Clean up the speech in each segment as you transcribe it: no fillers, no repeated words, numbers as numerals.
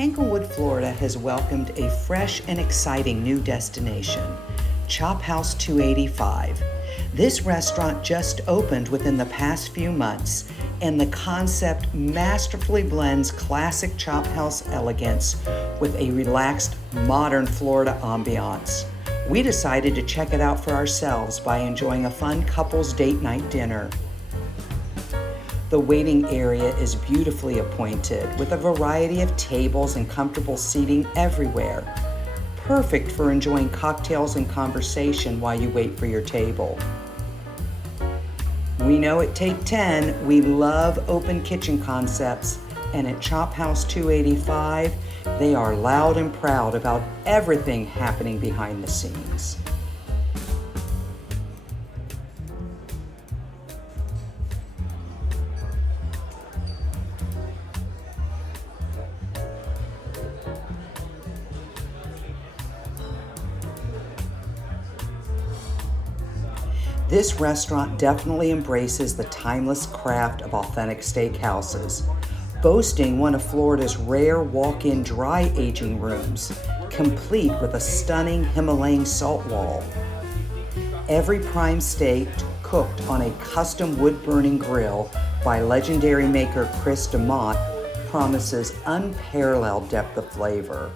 Englewood, Florida has welcomed a fresh and exciting new destination, Chophouse 285. This restaurant just opened within the past few months, and the concept masterfully blends classic Chophouse elegance with a relaxed, modern Florida ambiance. We decided to check it out for ourselves by enjoying a fun couples date night dinner. The waiting area is beautifully appointed with a variety of tables and comfortable seating everywhere. Perfect for enjoying cocktails and conversation while you wait for your table. We know at Take 10, we love open kitchen concepts, and at Chophouse 285, they are loud and proud about everything happening behind the scenes. This restaurant definitely embraces the timeless craft of authentic steakhouses, boasting one of Florida's rare walk-in dry aging rooms, complete with a stunning Himalayan salt wall. Every prime steak cooked on a custom wood-burning grill by legendary maker Chris DeMott promises unparalleled depth of flavor.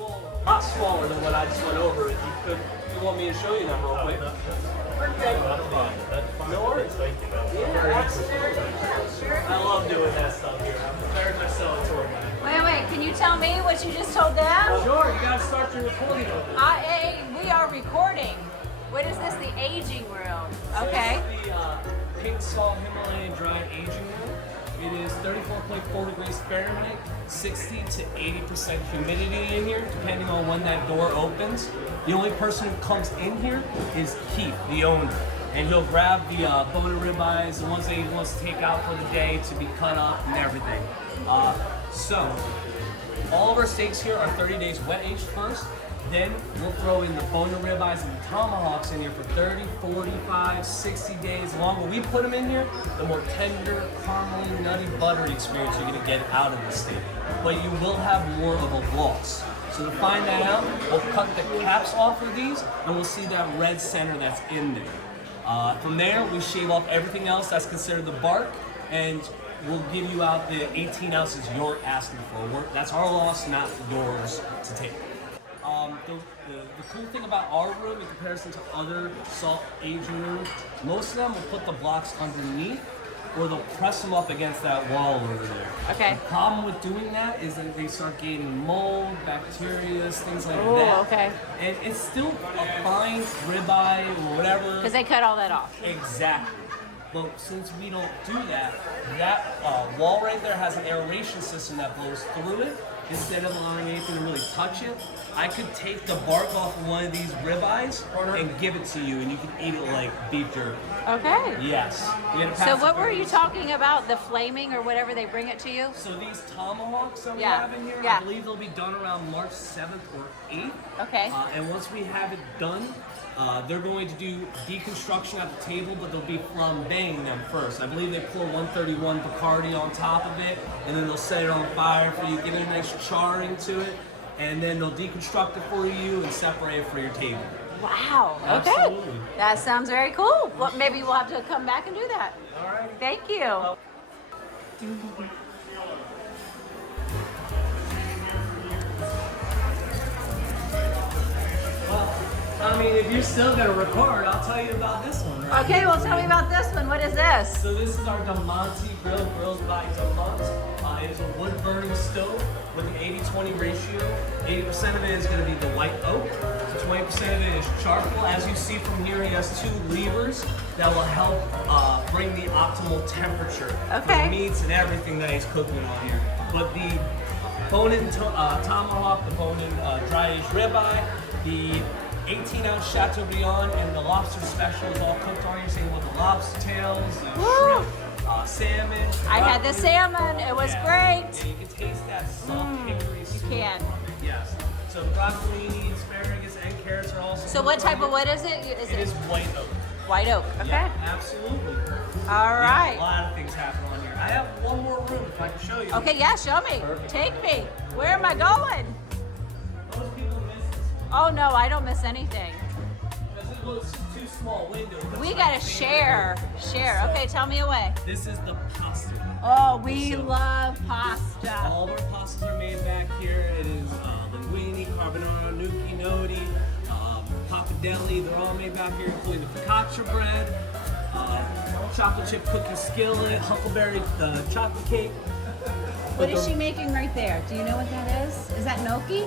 A lot smaller than what I just went over. If you want me to show you that real quick. Okay. No worries. Yeah, absolutely. I love doing that stuff here. I'm very much so a tour guide. Wait, can you tell me what you just told them? Sure, you gotta start your recording over. We are recording. What is this, the aging room? Okay. So this is the pink salt Himalayan dry aging room. It is 34.4 degrees Fahrenheit, 60 to 80% humidity in here, depending on when that door opens. The only person who comes in here is Keith, the owner. And he'll grab the bone and ribeyes, the ones that he wants to take out for the day to be cut up and everything. So, all of our steaks here are 30 days wet aged first. Then we'll throw in the bone and ribeyes and the tomahawks in here for 30, 45, 60 days. The longer we put them in here, the more tender, caramely, nutty, buttery experience you're gonna get out of the steak. But you will have more of a gloss. So to find that out, we'll cut the caps off of these and we'll see that red center that's in there. From there, we shave off everything else that's considered the bark, and we'll give you out the 18 ounces you're asking for. That's our loss, not yours to take. The cool thing about our room in comparison to other salt aging rooms, most of them will put the blocks underneath or they'll press them up against that wall over there. Okay. The problem with doing that is that they start gaining mold, bacteria, things like Ooh, that. okay. And it's still a fine ribeye or whatever. Because they cut all that off. Exactly. But since we don't do that, that wall right there has an aeration system that blows through it. Instead of allowing anything to really touch it, I could take the bark off of one of these ribeyes and give it to you, and you can eat it like beef jerky. Okay. Yes. So what were you talking about? The flaming or whatever they bring it to you? So these tomahawks that we Yeah. have in here, Yeah. I believe they'll be done around March 7th or 8th. Okay. And once we have it done, they're going to do deconstruction at the table, but they'll be flambeing them first. I believe they pour 131 Bacardi on top of it, and then they'll set it on fire for you, get a nice char into it, and then they'll deconstruct it for you and separate it for your table. Wow. Okay. Absolutely. That sounds very cool. Well, maybe we'll have to come back and do that. All right. Thank you. I mean, if you're still gonna record, I'll tell you about this one, right? Okay, well tell me about this one. What is this? So this is our Damonte grill, grilled by Damont. It is a wood-burning stove with an 80-20 ratio. 80% of it is gonna be the white oak, 20% of it is charcoal. As you see from here, he has two levers that will help bring the optimal temperature for the meats and everything that he's cooking on here. But the bone-in tomahawk, the bone-in dry-aged ribeye, the 18-ounce Chateaubriand and the lobster special is all cooked on here. Same with the lobster tails, the shrimp, salmon. I had the salmon. It was great. Yeah, you can taste that soft hickory. You can. Yes. So broccolini, asparagus, and carrots are also. So what type of wood is it? It is white oak. White oak. Okay. Yeah, absolutely. All right. Yeah, a lot of things happen on here. I have one more room if I can show show you. Okay, yeah, show me. Perfect. Take me. Where am I going? Most people miss this one. Oh no, I don't miss anything. Because it looks too small window. We gotta share. Share. Okay, tell me away. This is the pasta. Oh, we So- love pasta. All of our pastas are made back here. It is linguine, carbonara, gnocchi, nodi, pappardelle. They're all made back here, including the focaccia bread, chocolate chip cookie skillet, huckleberry chocolate cake. What is she making right there? Do you know what that is? Is that gnocchi?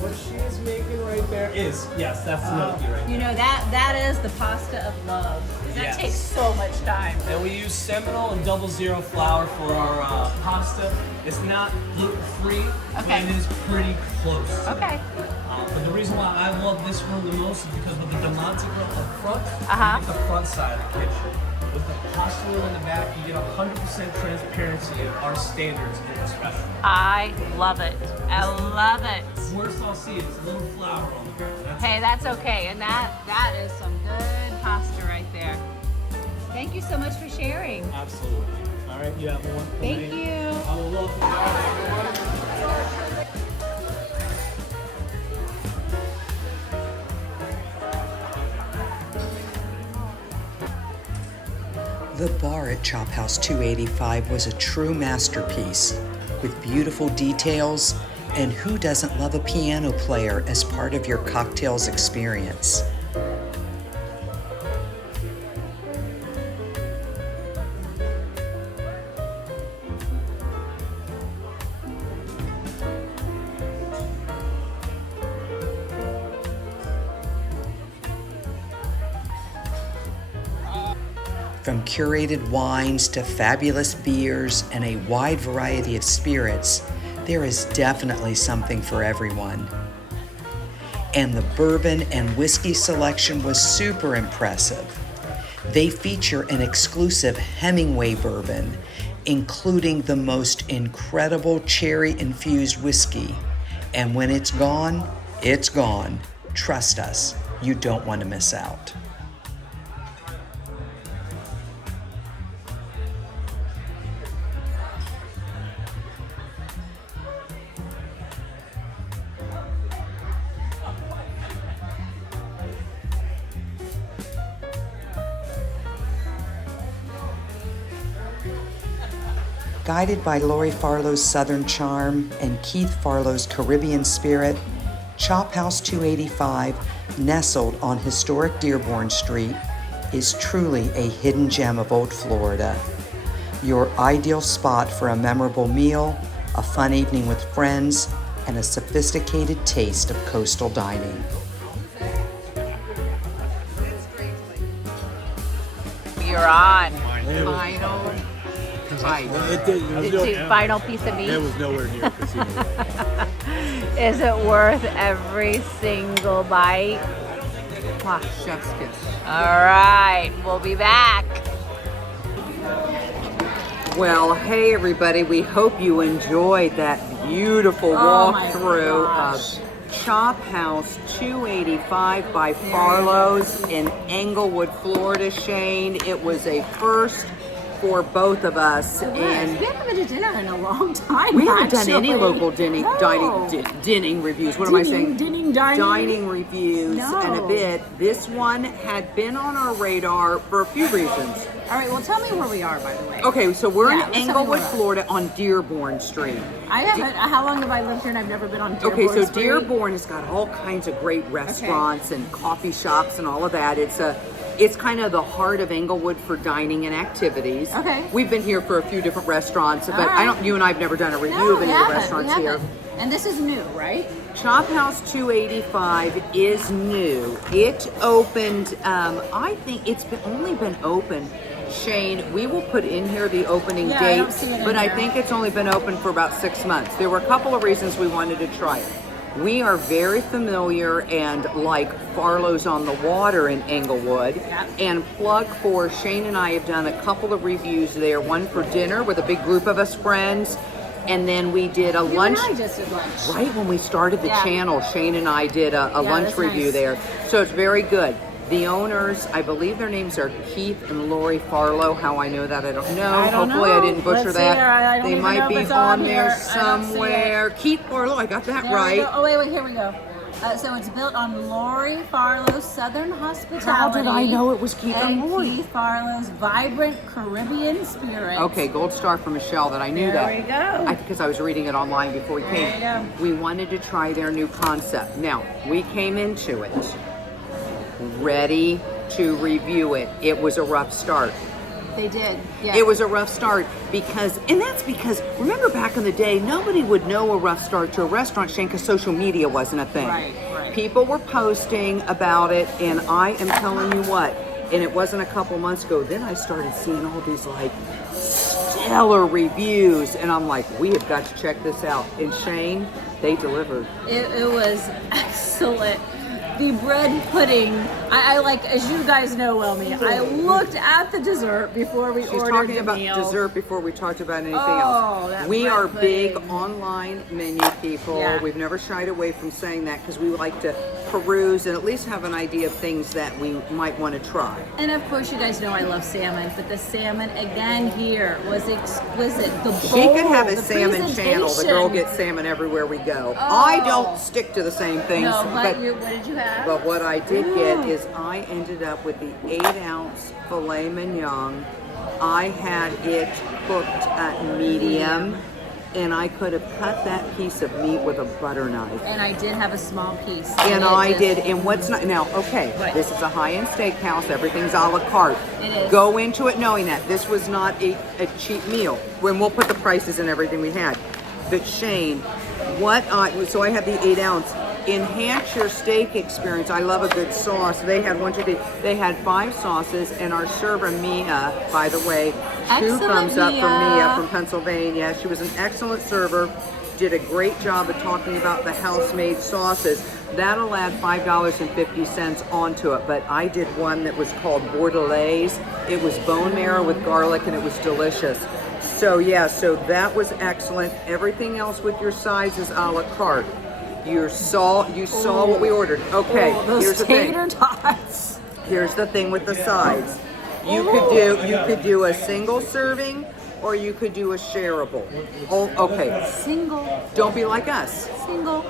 What she is making right there is, yes, that's gnocchi right You know, that is the pasta of love. That Yes. takes so much time. And we use Seminole and 00 flour for our pasta. It's not gluten-free, Okay. and it is pretty close. Okay. But the reason why I love this room the most is because with the Diamante grill up front, Uh-huh. you get the front side of the kitchen. With the pasta room in the back, you get 100% transparency of our standards in this restaurant. I love it. I love it. Worst I'll see is a little flour on the ground. That's Hey, that's okay. And that is some good pasta right there. Thank you so much for sharing. absolutely. All right, you have one. for Thank me. you. I will welcome you, everyone. The bar at Chophouse 285 was a true masterpiece with beautiful details, and who doesn't love a piano player as part of your cocktails experience? From curated wines to fabulous beers and a wide variety of spirits, there is definitely something for everyone. And the bourbon and whiskey selection was super impressive. They feature an exclusive Hemingway bourbon, including the most incredible cherry-infused whiskey. And when it's gone, it's gone. Trust us, you don't want to miss out. Guided by Lori Farlow's Southern charm and Keith Farlow's Caribbean spirit, Chophouse 285, nestled on historic Dearborn Street, is truly a hidden gem of Old Florida. Your ideal spot for a memorable meal, a fun evening with friends, and a sophisticated taste of coastal dining. You're on. Final bite. Final piece of meat. It was nowhere near casino. Is it worth every single bite? Mwah. Chef's kiss. All right, we'll be back. Well, hey everybody, we hope you enjoyed that beautiful Oh my walkthrough gosh. of Chophouse 285 by Farlow's in Englewood, Florida, Shane. It was a first for both of us, and we haven't been to dinner in a long time. we haven't done any actually. local No. dining reviews. What am I saying? Dining. Dining reviews No. and a bit. This one had been on our radar for a few reasons. All right, well, tell me where we are, by the way. Okay, so we're Yeah, in let's tell me Englewood, where we're at. Florida on Dearborn Street. I haven't. How long have I lived here and I've never been on Dearborn Okay, so Street? Dearborn has got all kinds of great restaurants and coffee shops and all of that. It's kind of the heart of Englewood for dining and activities. Okay. We've been here for a few different restaurants, but right. You and I have never done a review No, of we any of the haven't. restaurants We here. haven't. And this is new, right? Chophouse 285 is new. It opened, I think it's only been open. Shane, we will put in here the opening Yeah, I date, don't see it in but I there. think it's only been open for about 6 months. There were a couple of reasons we wanted to try it. We are very familiar and like Farlow's on the Water in Englewood. Yep. And plug for Shane and I have done a couple of reviews there. One for dinner with a big group of us friends, and then we did a lunch. You and I just did lunch. Right when we started the Yeah. channel, Shane and I did a lunch that's review nice. there. So it's very good. The owners, I believe their names are Keith and Lori Farlow. How I know that, I don't know. Hopefully I didn't butcher Let's see that. here. I don't They even might know if be it's on on there here. I don't see it. somewhere. Keith Farlow, I got that There we right. go. Oh, wait, here we go. So it's built on Lori Farlow's Southern hospitality. How did I know it was Keith and Lori? Keith Farlow's vibrant Caribbean spirit. Okay, gold star for Michelle that I knew There that. we go. Because I was reading it online before we came. There you go. We wanted to try their new concept. Now, we came into it ready to review it. It was a rough start. They did. Yeah. It was a rough start because remember back in the day, nobody would know a rough start to a restaurant chain because social media wasn't a thing. Right. People were posting about it, and I am telling you what, and it wasn't a couple months ago, then I started seeing all these like stellar reviews, and I'm like, we have got to check this out. And Shane, they delivered. It was excellent. The bread pudding, I like, as you guys know, Wilmy, I looked at the dessert before we She's ordered talking the about meal. dessert before we talked about anything Oh, else. that We bread are big pudding. online menu people. Yeah. We've never shied away from saying that because we like to peruse and at least have an idea of things that we might want to try. And of course, you guys know I love salmon, but the salmon again here was exquisite. The bowl, She could have a the salmon channel. The girl presentation. gets salmon everywhere we go. Oh. I don't stick to the same things. No, but what did you have? But what I did get is I ended up with the 8-ounce filet mignon. I had it cooked at medium, and I could have cut that piece of meat with a butter knife. And I did have a small piece. And it I just- did, and what's not, now, okay, What? this is a high-end steakhouse, everything's a la carte. It is. Go into it knowing that this was not a cheap meal, when we'll put the prices and everything we had. But Shane, so I had the 8-ounce. Enhance your steak experience. I love a good sauce. They had they had 5 sauces, and our server Mia, by the way, 2 Excellent, thumbs up for Mia Mia. from Pennsylvania. She was an excellent server. Did a great job of talking about the house-made sauces. That'll add $5.50 onto it, but I did one that was called Bordelaise. It was bone marrow with garlic, and it was delicious. So yeah, so that was excellent. Everything else with your sides is a la carte. You saw what we ordered. Okay, Oh, those here's the thing. tater tots. Here's the thing with the sides. You could do a single serving, or you could do a shareable. Oh, okay. Single. Don't be like us. Single.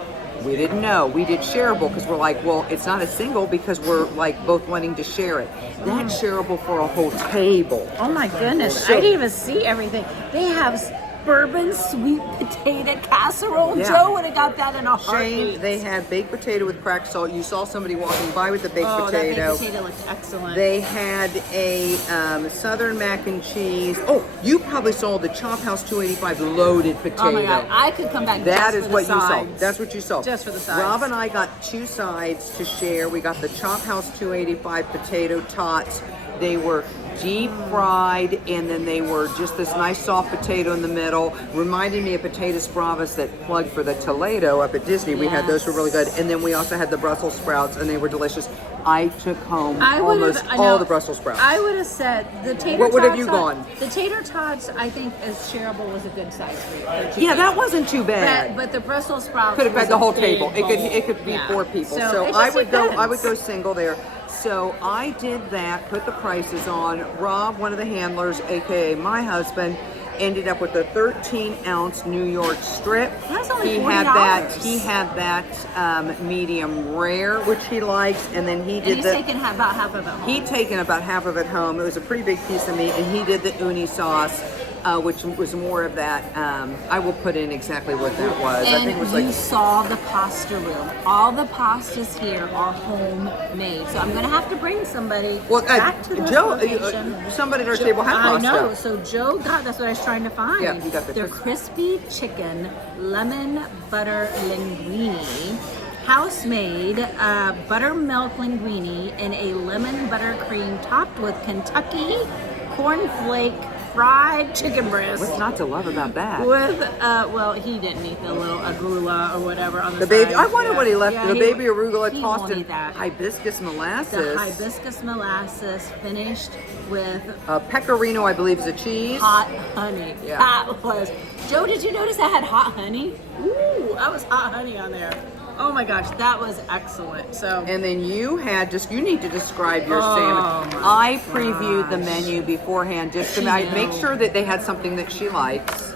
We didn't know. We did shareable because we're like, well, it's not a single because we're like both wanting to share it. That's shareable for a whole table. Oh my goodness, So- I didn't even see everything. They have Bourbon sweet potato casserole. Yeah. Joe would have got that in a heartbeat. Shane, they had baked potato with cracked salt. You saw somebody walking by with the baked that potato. baked potato looked excellent. They had a southern mac and cheese. Oh, you probably saw the Chophouse 285 loaded potato. Oh my God, I could come back. That just is for what the you saw. sides. That's what you saw. Just for the sides. Rob and I got 2 sides to share. We got the Chophouse 285 potato tots. They were deep fried, and then they were just this nice soft potato in the middle. Reminded me of potatoes bravas that plugged for the Toledo up at Disney. We had those, were really good. And then we also had the Brussels sprouts, and they were delicious. I took home almost all the Brussels sprouts. I would have said the tater What would have tots you are- gone? The tater tots, I think, as shareable was a good size for you. Yeah, that wasn't too bad. But the Brussels sprouts Could have was fed the a whole big table. It could bowl. be Yeah. 4 people. So So it I just would depends. go single there. So I did that, put the prices on. Rob, one of the handlers, aka my husband, ended up with a 13-ounce New York strip. That's only He $40. had that medium rare, which he likes, and then he And did he's the. taking about half of it home. He'd taken about half of it home. It was a pretty big piece of meat, and he did the uni sauce, which was more of that. I will put in exactly what that was. I think it was And you like. saw the pasta room. All the pastas here are homemade. So I'm going to have to bring somebody Well, back to this Joe, location. somebody at our table had I pasta. know. So Joe got, that's what I was trying to find. Yeah, you got the They're crispy chicken, lemon butter linguine, house-made buttermilk linguine in a lemon buttercream topped with Kentucky cornflake fried chicken breast. What's not to love about that? With, well, he didn't eat the little arugula or whatever on the The baby, side. I wonder what he left. Yeah, The he- baby arugula he tossed won't in eat that. hibiscus molasses. The hibiscus molasses finished with Pecorino, I believe, is a cheese. hot honey. Yeah. That was. Joe, did you notice that had hot honey? Ooh, that was hot honey on there. Oh my gosh, that was excellent. So And then you need to describe your Oh, salmon. my I previewed the menu beforehand just to I make know. sure that they had something that she likes.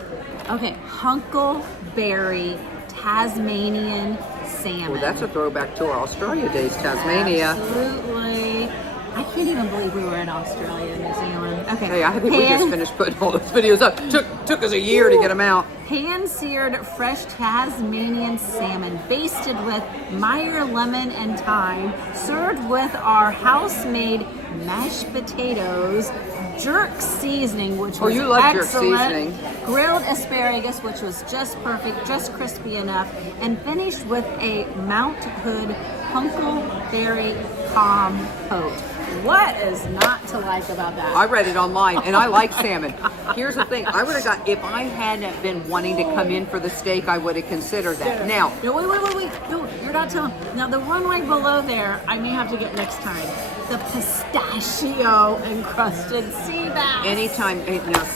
okay, Huckleberry Tasmanian salmon. Well, that's a throwback to our Australia days, Tasmania. Absolutely. I can't even believe we were in Australia and New Zealand. Okay. Hey, I think we just finished putting all those videos up. Took us a year to get them out. Pan-seared fresh Tasmanian salmon basted with Meyer lemon and thyme, served with our house-made mashed potatoes, jerk seasoning, which was you love jerk excellent, seasoning. grilled asparagus, which was just perfect, just crispy enough, and finished with a Mount Hood huckleberry compote. What is not to like about that? I read it online, and I like salmon. Here's the thing: I would have got if I hadn't been wanting to come in for the steak, I would have considered that. Now, No, wait. No, you're not telling. Now, the one right below there, I may have to get next time. The pistachio encrusted sea bass. anytime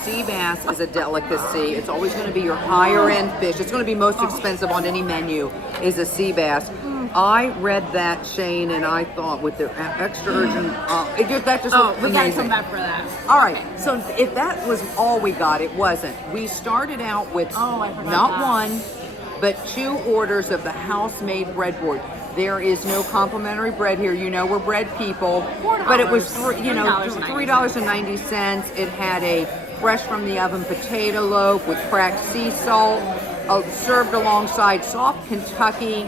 sea bass is a delicacy. It's always going to be your higher end fish. It's going to be most expensive on any menu. Is a sea bass. I read that, Shane, and I thought with the extra urgent, that just looked we gotta amazing. come back for that. All right, so if that was all we got, it wasn't. We started out with I forgot not that. one, but 2 orders of the house-made breadboard. There is no complimentary bread here. You know we're bread people, but it was $3.90. It had a fresh from the oven potato loaf with cracked sea salt, served alongside soft Kentucky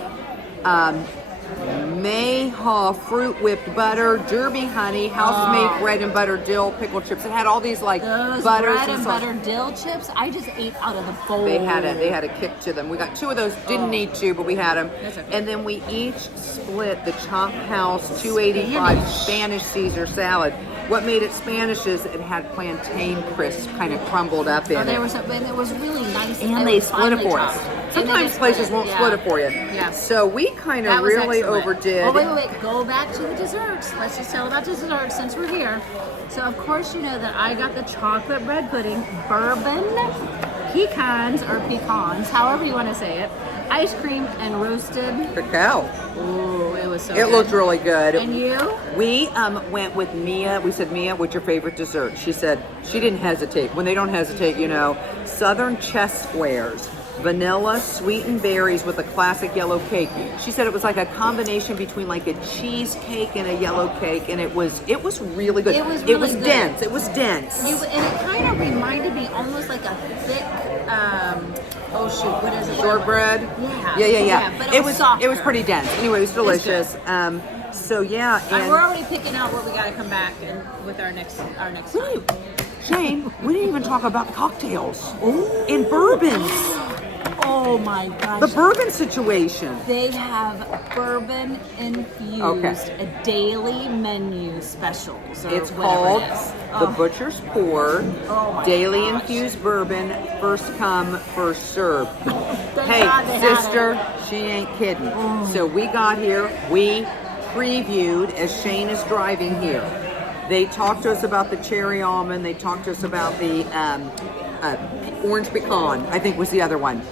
Mayhaw fruit whipped butter, Derby honey, house-made bread and butter dill, pickle chips. It had all these like Those butters bread and sauce. butter dill chips, I just ate out of the bowl. They had a kick to them. We got 2 of those. Didn't need 2, but we had them. That's okay. And then we each split the Chophouse 285 Spanish Caesar salad. What made it Spanish is it had plantain crisp kind of crumbled up in They it. were so, and it was really nice. And it they was split it finely for us. chopped. And they Sometimes just places split it, won't yeah. split it for you. Yeah. So we kind That of was really excellent. overdid. Oh, wait. Go back to the desserts. Let's just tell about desserts since we're here. So, of course, you know that I got the chocolate bread pudding, bourbon, pecans, however you want to say it, ice cream, and roasted. Cacao. Ooh, it was so It good. looked really good. And you? We went with Mia. We said, Mia, what's your favorite dessert? She said, she didn't hesitate. When they don't hesitate, Southern chess squares, vanilla, sweetened berries with a classic yellow cake. She said it was like a combination between like a cheesecake and a yellow cake, and it was really good. It was really good. dense. It was dense. And it kind of reminded me almost like a thick, what is it? Shortbread. Yeah. But it was softer. It was pretty dense. Anyway, it was delicious. So yeah, and we're already picking out what we got to come back and with our next time. Shane, we didn't even talk about cocktails and bourbons. Oh my gosh. The bourbon situation. They have bourbon infused daily menu specials. Or It's whatever called it is. the Butcher's Pour Oh my Daily gosh. Infused Bourbon, first come, first serve. Hey, God they had sister, she ain't kidding. So we got here, we previewed as Shane is driving here. They talked to us about the cherry almond. They talked to us about the orange pecan, I think was the other one.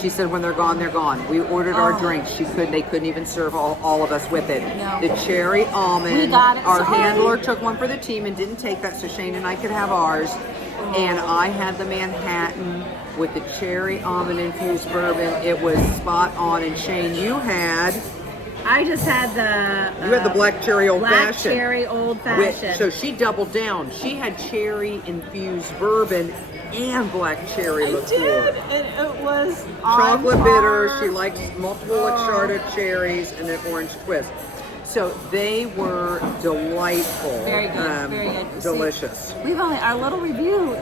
She said when they're gone, they're gone. We ordered our drinks. They couldn't even serve all of us with it. No. The cherry almond. We got it. Our Sorry. handler took one for the team and didn't take that, so Shane and I could have ours. And I had the Manhattan with the cherry almond infused bourbon. It was spot on. And Shane, you had I just had the black cherry old black fashioned. cherry old fashioned. So she doubled down. She had cherry infused bourbon and black cherry I liqueur. did, and it was Chocolate on bitters. par. She likes multiple Luxardo cherries and an orange twist. So they were delightful. Very good, very good. Delicious. Our little review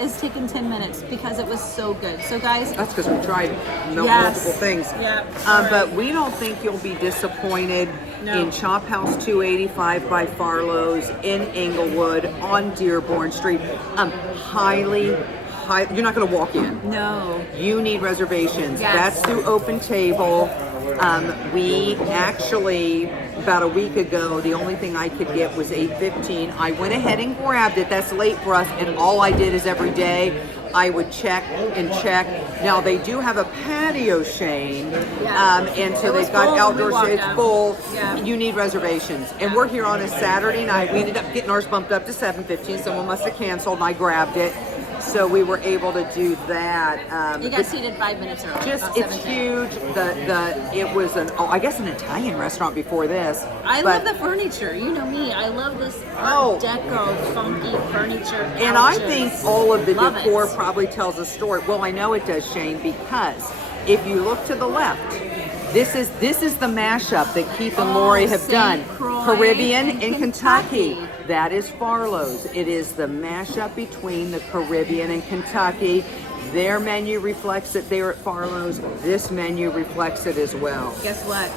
is taking 10 minutes because it was so good. So guys, That's because we tried Yes. multiple things. Yep. But we don't think you'll be disappointed No. in Chophouse 285 by Farlow's in Englewood on Dearborn Street. You're not going to walk in. no. You need reservations. Yes. That's through Open Table. We actually, about a week ago, the only thing I could get was 8:15. I went ahead and grabbed it. That's late for us. And all I did is every day, I would check and check. Now they do have a patio, Shane, Yeah. and so It was they've got full when we outdoor. walked It's up. full. Yeah. You need reservations, and we're here on a Saturday night. We ended up getting ours bumped up to 7:15. Someone must have canceled, and I grabbed it, so we were able to do that. You got seated 5 minutes early. Just about it's 7:10. huge. It was I guess an Italian restaurant before this. I but- love the furniture. You know me. I love this Oh. Art Deco, funky furniture. And I couches. think all of the Love decor it. probably tells a story. Well, I know it does, Shane, because if you look to the left, this is the mashup that Keith and Lori have St. done. Croix Caribbean and and Kentucky. Kentucky. That is Farlow's. It is the mashup between the Caribbean and Kentucky. Their menu reflects it there at Farlow's. This menu reflects it as well. Guess what?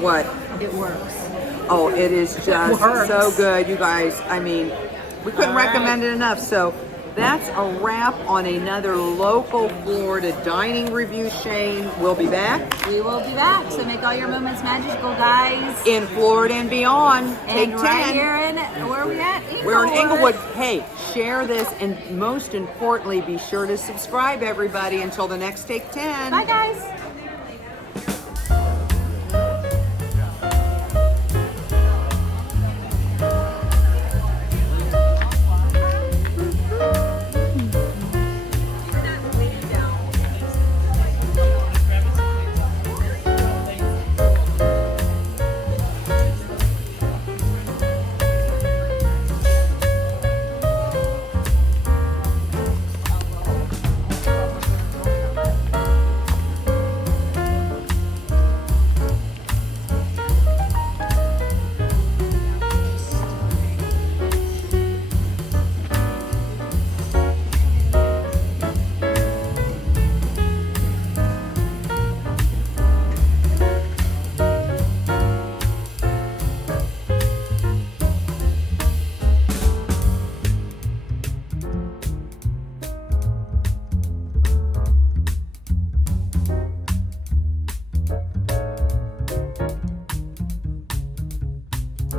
What? It works. Oh, it is just works. so good, you guys. I mean, we couldn't All right. recommend it enough. So that's a wrap on another local Florida dining review, Shane. We'll be back We will be back. So make all your moments magical, guys. in Florida and beyond. Take And 10. right here in, where are we at? We're in Englewood. Hey, share this, and most importantly, be sure to subscribe, everybody. Until the next Take 10. Bye, guys.